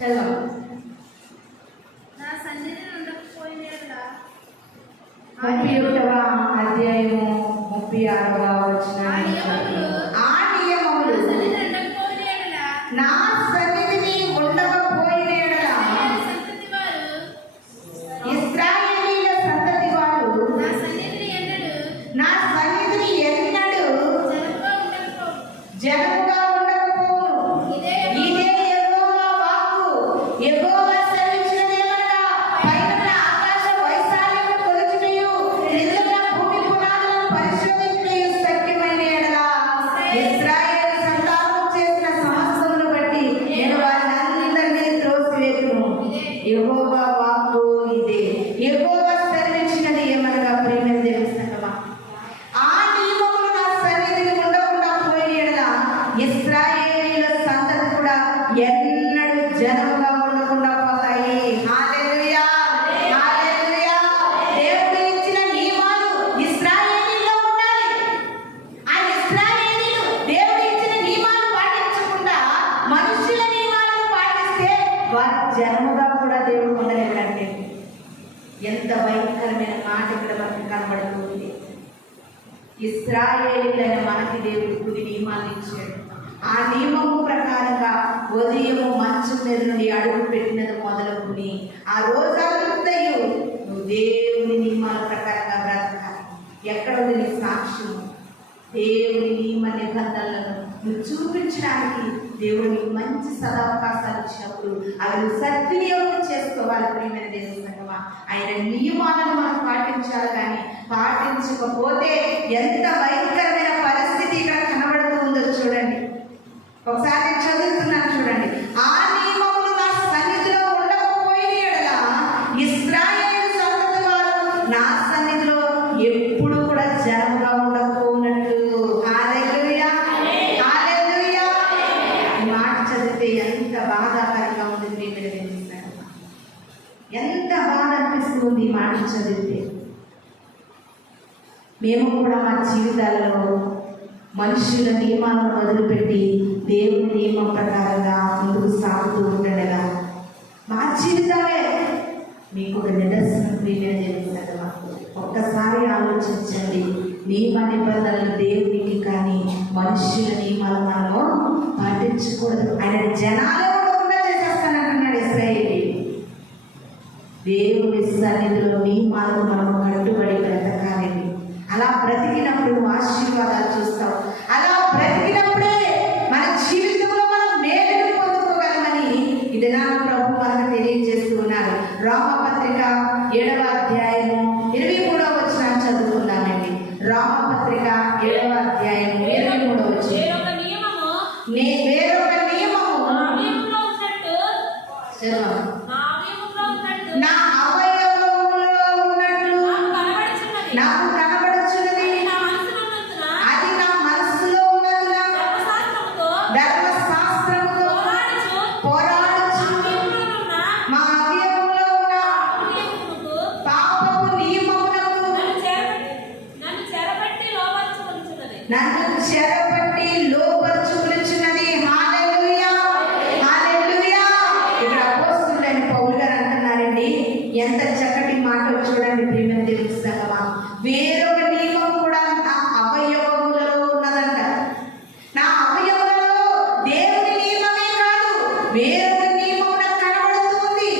చదవండి. 31వ అధ్యాయము 36వ వచనం. ఆ నియమములు నా సన్నిధిని ఉండకపోయిన యెడల ఇశ్రాయేలీయుల సంతతి వారు నా సన్నిధిని ఎన్నడూ జనముగా ఉండకపోవును. ఇదే యెహోవా వాక్కు. యెహోవా సెలవిచ్చినదేమనగా, పైనున్న ఆకాశ వైశాల్యము కొలుచుటయు, క్రిందున్న భూమి పునాదులను పరిశోధించుటయు సత్యమైన యెడల ఇశ్రాయేలు సంతానము చేసిన సమస్తమును బట్టి నేను వారినందరినీ త్రోసివేతును. యెహోవా వాక్కు ఇదే. యెహోవా సెలవిచ్చినది ఏమనగా, ప్రియమైన దేవుని సంగమా, ఆ నియమములు నా సన్నిధిని ఉండకుండా పోయిన యెడల ఇశ్రాయేలీయుల సంతతి కూడా ఎన్నడూ జనముగా ఉండకుండా పోతాయి. హల్లెలూయా, హల్లెలూయా. దేవుడు ఇచ్చిన నియమాలు ఇశ్రాయేలీయుల్లో ఉండాలి. ఆ ఇశ్రాయేలీయుల జనముగా కూడా దేవుడు ఉండలేదంటే ఎంత భయంకరమైన మాట ఇక్కడ మనకి కనబడుతుంది. ఇశ్రాయేలీయులైన మనకి దేవుడు కొన్ని నియమాలు ఇచ్చాడు. ఆ నియమము ప్రకారంగా ఉదయము మంచం మీద నుండి అడుగు పెట్టినది మొదలుకుని ఆ రోజంతయు నువ్వు దేవుని నియమాల ప్రకారంగా బ్రతకాలి. ఎక్కడ ఉంది నీ సాక్ష్యం? దేవుని నియమ నిబంధనలను నువ్వు చూపించడానికి దేవుడు నీకు మంచి సదావకాశాలు ఇచ్చినప్పుడు అవి నువ్వు సద్వినియోగం చేసుకోవాలి. ప్రియమైన దేవుని సంగమా, ఆయన నియమాలను మనం పాటించాలి. కానీ పాటించకపోతే ఎంత భయంకరమైన పరిస్థితి ఇక్కడ కనబడుతుందో చూడండి. ఒకసారి నేను చదువుతున్నాను చూడండి. ఆ నియమములు నా సన్నిధిలో ఉండకపోయిన యెడల ఇశ్రాయేలు సంతతి వారు నా సన్నిధిలో ఎప్పుడు కూడా జనముగా ఉండకపోనట్లు. హల్లెలూయా, హల్లెలూయా. ఈ మాట చదివితే ఎంత బాధాకరంగా ఉంది ప్రియమైన దేవుని సంగమా, ఎంత బాధ అనిపిస్తుంది ఈ మాట చదివితే. మేము కూడా మా జీవితాలలో మనుషుల నియమాలను వదిలిపెట్టి దేవుని నియమం ప్రకారంగా ముందుకు సాగుతూ ఉండగా మా జీవితమే మీకు ఒక నిదర్శనం. ప్రియమైన దేవుని సంగమా, ఒక్కసారి ఆలోచించండి. నియమ నిబంధనలు దేవునికి కానీ మనుషుల నియమాలు మనము పాటించకూడదు. ఆయన జనాలు కూడా చేసేస్తానంటున్నాడు ఇశ్రాయేలు. దేవుని సన్నిధిలో నియమాలకు మనము కట్టుబడి బ్రతకాలని. అలా బ్రతికినప్పుడు నువ్వు ఆశీర్వాదాలు చూస్తావు. అలా బ్రతికినప్పుడే మన జీవితంలో మనం మేలును పొందుకోగలమని ఇది నా ప్రభు మనకు తెలియజేస్తూ ఉన్నారు. రోమపత్రిక 7వ అధ్యాయము 23వ వచనం చదువుకుందామండి. రోమపత్రిక 7వ అధ్యాయము 23వ వచనం. వేరొక నియమము నా అవయవములో ఉన్నట్లు నాకు కనబడుచున్నది. అది నా మనస్సులో ఉన్నది. ధర్మశాస్త్రముతో పోరాడుచు మా అవయవములో ఉన్న పాపపు నియమమునకు నన్ను చెరపట్టి లోబరుచుకొనుచున్నది. హల్లెలూయా, హల్లెలూయా. ఇక్కడ అపోస్తలుడైన పౌలు గారు అంటున్నారండి, ఎంత చక్కటి మాటలు చూడండి ప్రియమైన దేవుని సంగమా. వేరొక నియమం కూడా నా అవయవములలో ఉన్నదంట. నా అవయవములలో దేవుని నియమమే కాదు, వేరొక నియమం నాకు కనబడుతుంది.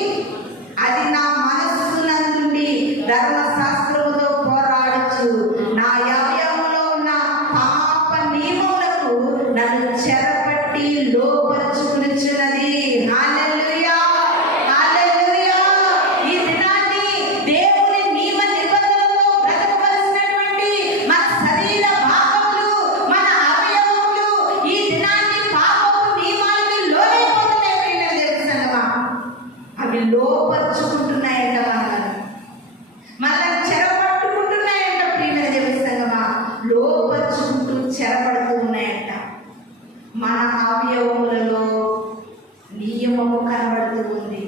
అది నా మనస్సునందుండి ధర్మశాస్త్రముతో పోరాడచ్చు నా అవయవములో ఉన్న పాప నియమములకు నన్ను చెరపట్టి లోపరుచుకొనుచున్నది. హల్లెలూయా, హల్లెలూయా. ఈ దినాన్ని దేవుని నియమ నిబంధనలలో బ్రతకవలసినటువంటి మన శరీర భాగములు, మన అవయవములు ఈ దినాన్ని పాపపు నియమాలకి లోనైపోతున్నాయి. ప్రియమైన దేవుని సంగమా, అవి లోపరుచుకుంటున్నాయంట, మనల్ని చెరపట్టుకుంటున్నాయంట. ప్రియమైన దేవుని సంగమా, లోపరుచుకుంటూ చెరపడుతూ ఉన్నాయంట. మన అవయవములలో నియమము కనబడుతూ ఉంది.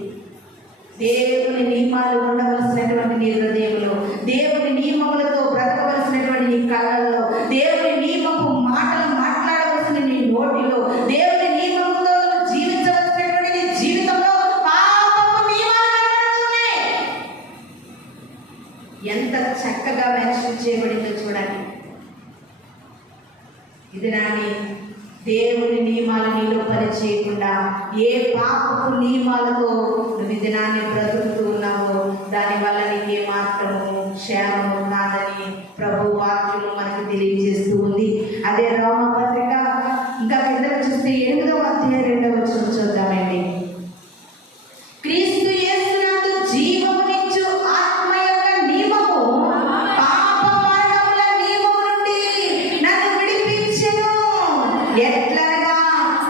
దేవుని నియమాలు ఉండవలసినటువంటి నీ హృదయంలో, దేవుని నియమములతో బ్రతకవలసినటువంటి నీ కళ్ళల్లో, దేవుని నియమపు మాటలు మాట్లాడవలసిన నీ నోటిలో, దేవుని నియమంతో జీవించవలసినటువంటి నీ జీవితంలో పాపపు నియమాలు కనబడుతున్నాయి. ఎంత చక్కగా మెన్షన్ చేయబడిందో చూడండి. ఇది నాని దేవుని నియమాలు నీలో పనిచేయకుండా ఏ పాపపు నియమాలతో నువ్వు దినాన్ని బ్రతుకుతూ ఉన్నావో దానివల్ల నీకే మాత్రము క్షేమము కాదని ప్రభు వాక్యము మనకు తెలియజేస్తూ ఉంది. అదే రోమపత్రిక ఇంకా కింద చూస్తే 8వ అధ్యాయం 2వ వచనం చూద్దామండి. క్రీస్తు యేసునందు జీవమునిచ్చు ఆత్మ యొక్క నియమము పాప మరణముల నియమము నుండి నన్ను విడిపించెను. ఎట్లనగా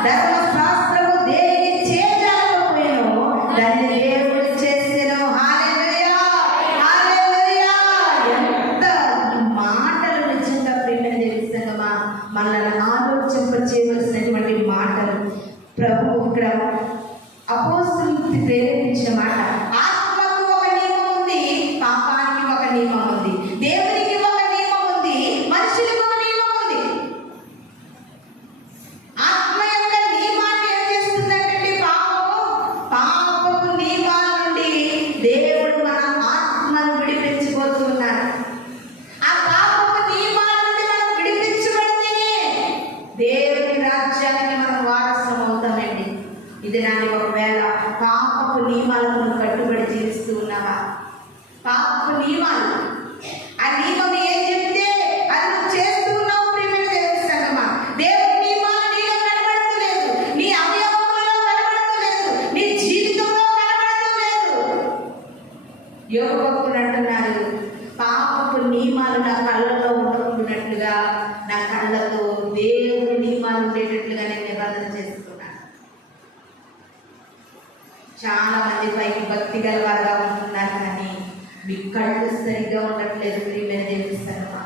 ధర్మశాస్త్రము దేనిని చేజాలకపోయెను, దాన్ని దేవుడు చేసెను. హల్లెలూయా, హల్లెలూయా. ఎంత మాటలు నిజంగా ప్రియమైన దేవుని సంగమా మనల్ని ఆలోచింపచేయవలసినటువంటి మాటలు. ప్రభు ఇక్కడ అపోస్తలుని ప్రేరేపించిన మాట. ఆత్మకు ఒక నియమం ఉంది, పాపానికి ఒక నియమం ఉంది, దేవునికి ఒక నియమం ఉంది, మనుషులకు ఒక నియమం ఉంది. ఆత్మ యొక్క నియమాన్ని ఏం చేస్తుందంటే పాపపు దేవుని రాజ్యానికి మనం వారసం అవుతామండి. ఇది నాని ఒకవేళ పాపపు నియమాలకు నువ్వు కట్టుబడి జీవిస్తూ ఉన్నావా? పాపపు నియమాలు, ఆ నియమం ఏం చెప్తే అది నువ్వు చేస్తూ ఉన్నావు. ప్రియమైన దేవుని సంగమా, దేవుని నియమాలు నీలో కనబడతలేదు, నీ అవయవంలో కనబడతలేదు, నీ జీవితంలో కనబడతలేదు. యోగ భక్తులు అంటున్నారు, పాపపు నియమాలు నా కళ్ళలో ఉండకుండాట్లుగా నా కళ్ళతో దేవుని నియమాలు ఉండేటట్లుగా నేను నిబంధన చేసుకున్నాను. చాలా మంది పైకి భక్తి గల వారుగా ఉంటున్నారు, కానీ మీ కళ్ళు సరిగ్గా ఉండట్లేదు. ప్రియమైన దేవుని సంగమా,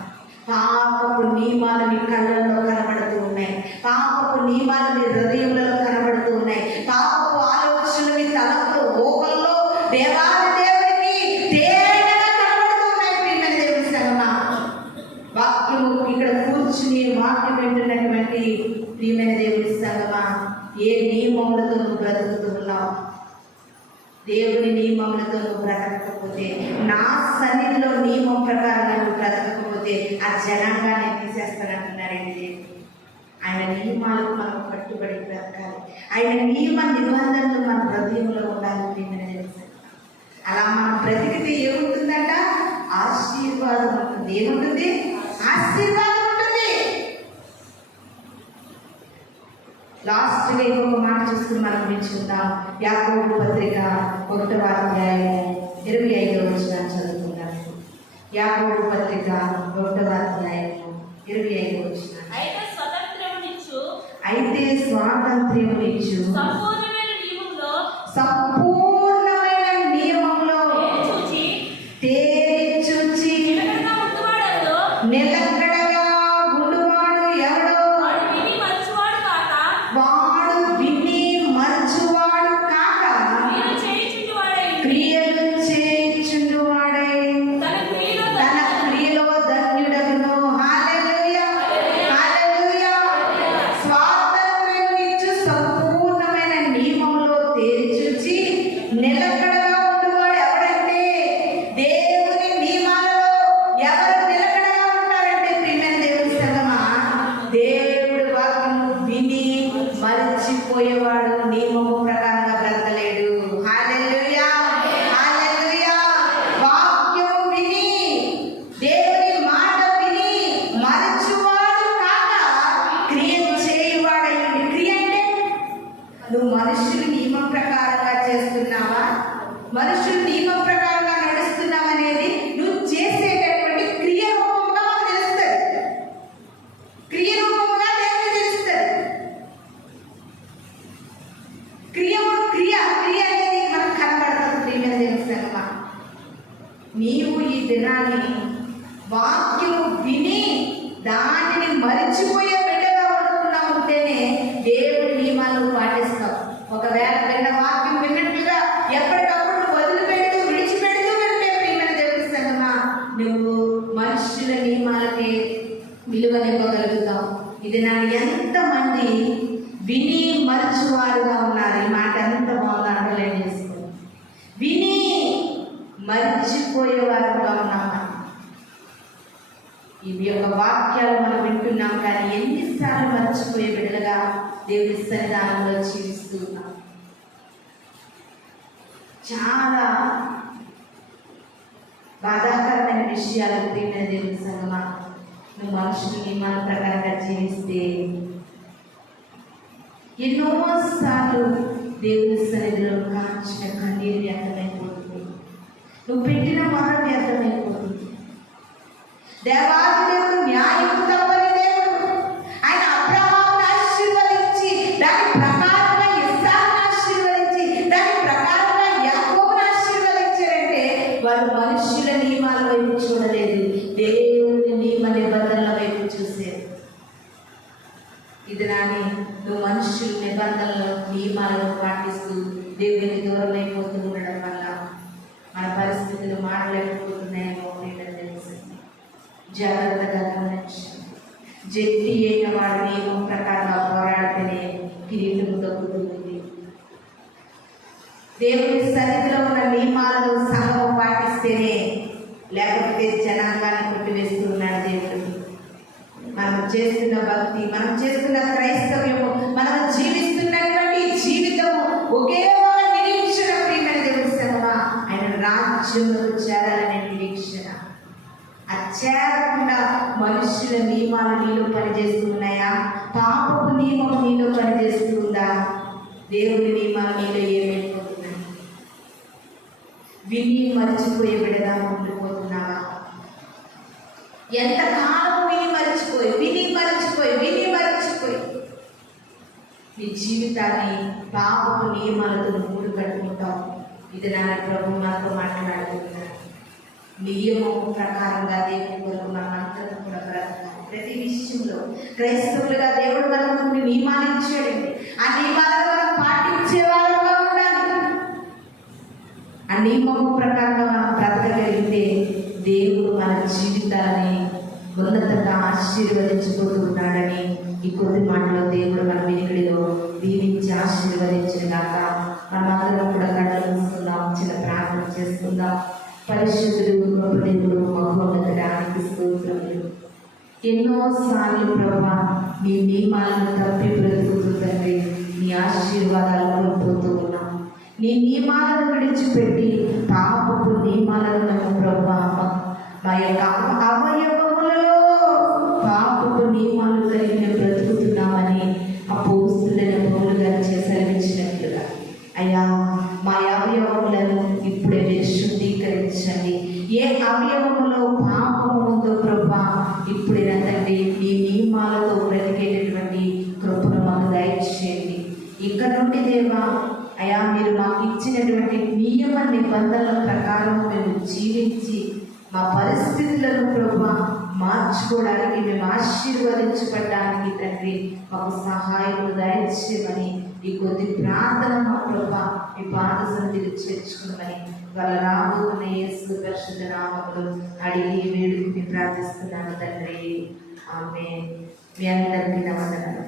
పాపపు నియమాలు మీ కళ్ళల్లో కనబడుతూ ఉన్నాయి, పాపపు నియమాలు మీ హృదయంలో కనబడుతూ ఉన్నాయి, పాపపు ఆలోచనలు మీ తలంలో ఊహల్లో దేవాది దేవుడికి తేటగా కనబడుతూ ఉన్నాయి. ప్రియమైన దేవుని సంగమా, వాక్యము ఇక్కడ కూర్చుని వాక్యం వింటున్నటువంటి ప్రియమైన దేవుని సంగమా, ఏ నియమములతో నువ్వు బ్రతుకుతూ ఉన్నావు? దేవుని నియమములతో నువ్వు బ్రతకకపోతే, నా సన్నిధిలో నియమం ప్రకారంగా నువ్వు బ్రతకకపోతే ఆ జనాంగాన్ని తీసేస్తానంటున్నారండి. ఆయన నియమాలకు మనం కట్టుబడి బ్రతకాలి. ఆయన నియమ నిబంధనలు మన హృదయంలో ఉండాలి. అలా మనం బ్రతికితే ఏముంటుందంట? ఆశీర్వాదం ఉంటుంది. ఏముంటుంది? ఆశీర్వాదం ఉంటుంది. లాస్ట్గా ఇంకొక మాట చూసుకుని మనం నేర్చుకుందాం. యాకోబు పత్రిక 1వ అధ్యాయము 25వ వచనం చదువుకున్నాము. యాకోబు పత్రిక 1వ అధ్యాయము 25వ వచనం. అయితే స్వాతంత్ర్యమునిచ్చు సంపూర్ణమైన నియమంలో తేరి చూచి నిలకడగా ఉండువాడు ఎవడో వాడు విని మరచువాడు కాక క్రియలు చేయుచుండువాడై తన క్రియలో ధన్యుడగును. హల్లెలూయా, హల్లెలూయా. స్వాతంత్ర్యమునిచ్చు సంపూర్ణమైన నియమంలో తేరి చూచి నిలకడగా ఉండువాడు ఎవడంటే, దేవుని నియమాలలో ఎవరు నిలకడగా ఉంటారంటే, ప్రియమైన దేవుని సంగమా, దేవుడి వాక్యము విని మరచిపోయేవాడు నియమము ప్రకారంగా బ్రతకలేడు. హల్లెలూయా, హల్లెలూయా. వాక్యము విని, దేవుని మాట విని మరచువాడు కాక క్రియలు చేయవాడయ్యుండి. క్రియ అంటే నువ్వు మనుషులు నియమం ప్రకారంగా చేస్తున్నావా, మనుషులు నియమం ప్రకారంగా నడుస్తున్నావు అనేది నువ్వు చేసేటటువంటి క్రియ రూపంగా మనకు తెలుస్తుంది. క్రియ రూపంగా దేవునికి తెలుస్తుంది. క్రియ క్రియ క్రియ అనేది మనకు కనబడుతుంది. ప్రియమైన దేవుని సంగమా, నీవు ఈ దినాన్ని వాక్యము విని దానిని మరిచిపోయే బిడ్డగా ఉంటున్నావు ఉంటేనే దేవుడి నియమాలను పాటిస్తావు. ఒకవేళ విన్న వాక్యం విన్నట్లుగా ఎప్పటికప్పుడు నువ్వు వదిలిపెడుతూ విడిచిపెడుతూ వెళ్తే, ప్రియమైన దేవుని సంగమా, నువ్వు మనుషుల నియమాలకి విలువనివ్వగలుగుతావు. ఇది నా ఎంతమంది విని మరచువారుగా ఉన్నారు. ఈ మాట ఎంత బాగుందో అండర్లైన్ చేసుకో. విని మర్చిపోయేవారుగా ఉన్నామా? ఇవి యొక్క వాక్యాలు మనం వింటున్నాం, కానీ ఎన్నిసార్లు మర్చిపోయే బిడ్డలుగా దేవుని సన్నిధానంలో జీవిస్తూ ఉన్నాం. చాలా బాధాకరమైన విషయాలు. ప్రియమైన దేవుని సంగమా, నువ్వు మనుషుల నియమాల ప్రకారంగా జీవిస్తే ఎన్నోసార్లు దేవుని సన్నిధిలో కాచిన కన్నీరు వ్యర్థమైపోతుంది. నువ్వు పెట్టిన మాట వ్యర్థమైపోతుంది. దేవాది దేవుడు న్యాయం తప్పని దేవుడు. ఆయన అబ్రహామును ఆశీర్వదించి దాని ప్రకారంగా ఇస్సాకును ఆశీర్వదించి దాని ప్రకారంగా యాకోబును ఆశీర్వదించారంటే వారు మనుషుల నియమాల వైపు చూడలేదు, దేవుని నియమ నిబంధనల వైపు చూశారు. ఇది రాని నువ్వు మనుషుల నిబంధనలు నియమాలను పాటిస్తూ దేవునికి దూరం అయిపోతూ ఉండడం వల్ల మన పరిస్థితులు మారలేకపోతున్నాయేమో తెలుసు. జాగ్రత్తగా గమనించండి. జట్టి అయిన వాడు నియమం ప్రకారంగా పోరాడితేనే కిరీటం దొక్కుతుంది. దేవుని సన్నిధిలో ఉన్న నియమాలను సంఘం పాటిస్తేనే, లేకపోతే జనాంగాన్ని కొట్టివేస్తూ ఉన్నాడు దేవుడు. మనం చేస్తున్న భక్తి, మనం చేస్తున్న నియమం నీలో పనిచేస్తుందా? దేవుని నియమాలు నీలో ఏమైపోతున్నాయి? విని మర్చిపోయే బిడ్డగా ఉండిపోతున్నావా? ఎంతకాలం విని మర్చిపోయి నీ జీవితాన్ని పాపపు నియమాలతో మూడు కట్టుకుంటాం. ఇది నా ప్రభు మనతో మాట్లాడుతున్నాడు. నియమం ప్రకారంగా దేవుని కొరకు మనం అందరం కూడా బ్రతకాలి. ప్రతి విషయంలో క్రైస్తవులుగా దేవుడు మనకు కొన్ని నియమాలు ఇచ్చాడండి. ఆ నియమాలను మనం పాటించే వాళ్ళగా ఉండాలి. ఆ నియమము ప్రకారంగా మనం బ్రతకగలిగితే దేవుడు మన జీవితాన్ని ఉన్నతంగా ఆశీర్వదించబోతున్నాడని ఈ కొద్ది మాటలో దేవుడు మన వెనుకడిలో దీవించి ఆశీర్వదించిన గాక. మనమందరం కూడా కళ్ళు మూసుకుందాం, చిన్న ప్రార్థన చేసుకుందాం. పరిశుద్ధుడు కృపదేవుడు మహోన్నతుడానికి స్తోత్రములు. ఎన్నోసార్లు ప్రభా నీ నియమాలను తప్పి బ్రతుకుతుందండి. నీ ఆశీర్వాదాలు కోల్పోతూ ఉన్నాం. నీ నియమాలను విడిచిపెట్టి పాపపు నియమాలను ప్రభా మా యొక్క అవయవములలో పాపపు నియమాలు కలిగిన బ్రతుకుతున్నామని అపోస్తలుడైన పౌలు గారు సెలవిచ్చినట్లుగా అయ్యా మా అవయవములను ఇప్పుడే మీరు శుద్ధీకరించండి. ఏ అవయవములో పాపము ఉందో ప్రభా ఇప్పుడే తండ్రి నీ నియమాలతో బ్రతికేటటువంటి కృపను మాకు దయచేయండి. ఇక్కడ నుండి దేవా అయా మీరు మాకు ఇచ్చినటువంటి నియమ నిబంధనల ప్రకారం మేము జీవించి మా పరిస్థితులను ప్రభా మార్చుకోవడానికి, మేము ఆశీర్వదించబడడానికి తండ్రి మాకు సహాయం దయచేయమని ఈ కొద్ది ప్రార్థన మా ప్రభా మీ పాద సన్నిధిలో చేర్చుకున్నామని వాళ్ళ రాబోతున్న యేసు పరిశుద్ధ నామములో అడిగి వేడుకుని ప్రార్థిస్తున్నాను తండ్రి. ఆమేన్. మీ అందరికీ వందనాలు.